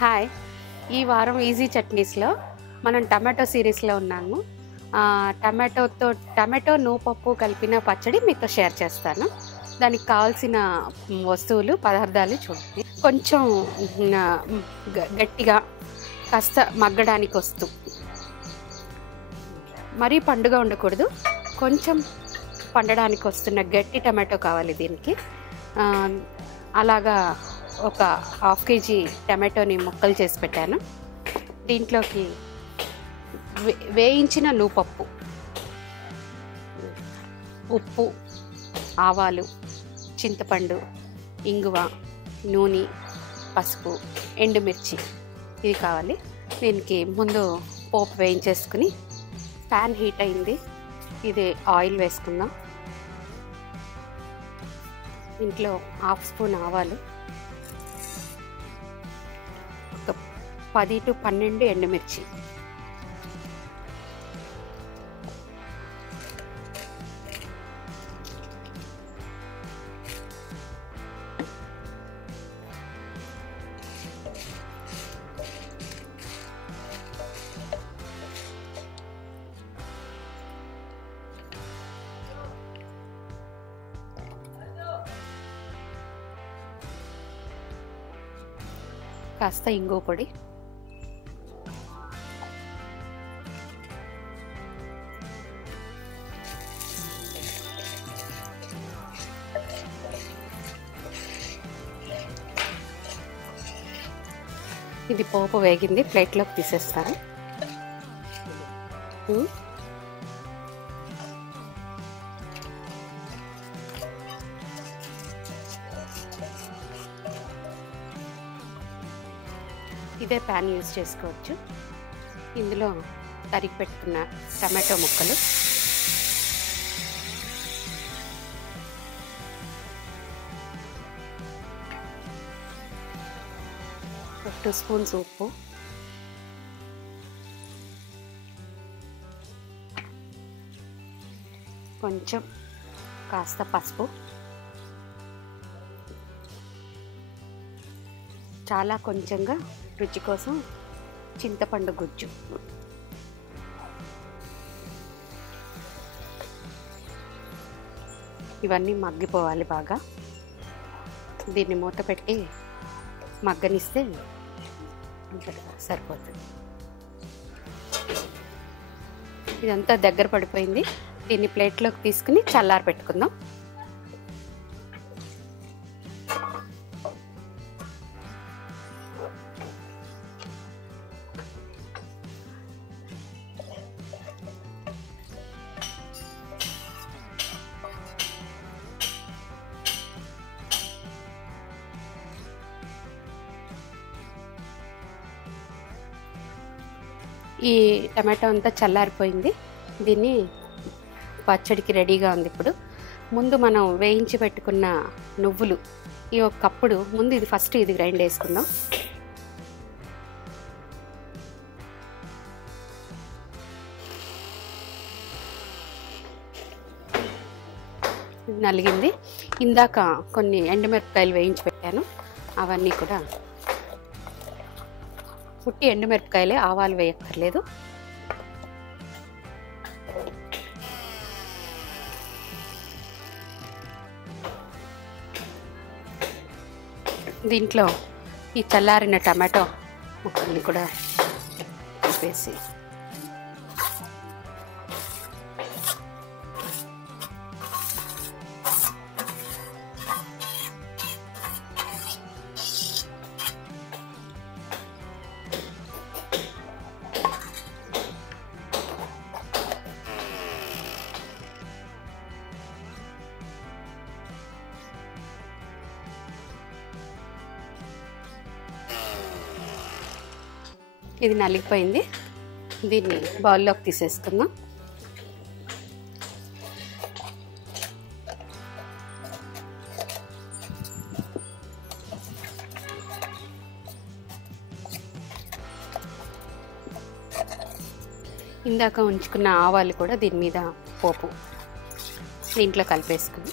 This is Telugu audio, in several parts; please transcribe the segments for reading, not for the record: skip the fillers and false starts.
హాయ్. ఈ వారం ఈజీ చట్నీస్లో మనం టమాటో సిరీస్లో ఉన్నాము. టమాటో నూపప్పు కలిపిన పచ్చడి మీతో షేర్ చేస్తాను. దానికి కావాల్సిన వస్తువులు పదార్థాలు చూడండి. కొంచెం గట్టిగా కాస్త మగ్గడానికి వస్తూ, మరీ పండుగ ఉండకూడదు, కొంచెం పండడానికి వస్తున్న గట్టి టమాటో కావాలి దీనికి. అలాగా ఒక 1/2 kg టమాటోని ముక్కలు చేసి పెట్టాను. దీంట్లోకి వేయించిన నూపప్పు, ఉప్పు, ఆవాలు, చింతపండు, ఇంగువ, నూనె, పసుపు, ఎండుమిర్చి ఇది కావాలి. దీనికి ముందు పోపు వేయించేసుకుని ప్యాన్ హీట్ అయింది, ఇది ఆయిల్ వేసుకుందాం. ఇంట్లో 1/2 స్పూన్ ఆవాలు, 10 to 12 ఎండుమిర్చి, కాస్త ఇంగువ పొడి, ఇది పోపు వేగింది, ప్లేట్లోకి తీసేస్తాను. ఇదే ప్యాన్ యూజ్ చేసుకోవచ్చు. ఇందులో తరిగి పెట్టుకున్న టమాటో ముక్కలు, ఒక 2 స్పూన్స్ ఉప్పు, కొంచెం కాస్త పసుపు, చాలా కొంచెంగా రుచి కోసం చింతపండు గుజ్జు, ఇవన్నీ మగ్గిపోవాలి బాగా. దీన్ని మూత పెట్టి మగ్గనిస్తే సరిపోతుంది. ఇదంతా దగ్గర పడిపోయింది. దీన్ని ప్లేట్లోకి తీసుకుని చల్లారి పెట్టుకుందాం. ఈ టమాటో అంతా చల్లారిపోయింది. దీన్ని పచ్చడికి రెడీగా ఉంది. ఇప్పుడు ముందు మనం వేయించి పెట్టుకున్న నువ్వులు, ఈ ఒక కప్పుడు ముందు ఇది ఫస్ట్ ఇది గ్రైండ్ వేసుకుందాం. నలిగింది. ఇందాక కొన్ని ఎండుమిరపకాయలు వేయించి పెట్టాను, అవన్నీ కూడా పుట్టి ఎండుమిరపకాయలే, ఆవాలు వేయక్కర్లేదు. దీంట్లో ఈ చల్లారిన టమాటో ముక్కల్ని కూడా వేసి ఇది నలిగిపోయింది. దీన్ని బౌల్లోకి తీసేసుకుందాం. ఇందాక ఉంచుకున్న ఆవాలు కూడా దీని మీద పోపు దీంట్లో కలిపేసుకుని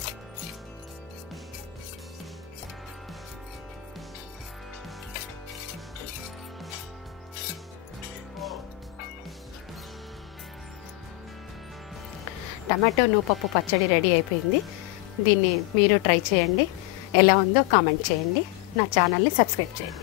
టమాటో నూపప్పు పచ్చడి రెడీ అయిపోయింది. దీన్ని మీరు ట్రై చేయండి, ఎలా ఉందో కామెంట్ చేయండి, నా ఛానల్ని సబ్స్క్రైబ్ చేయండి.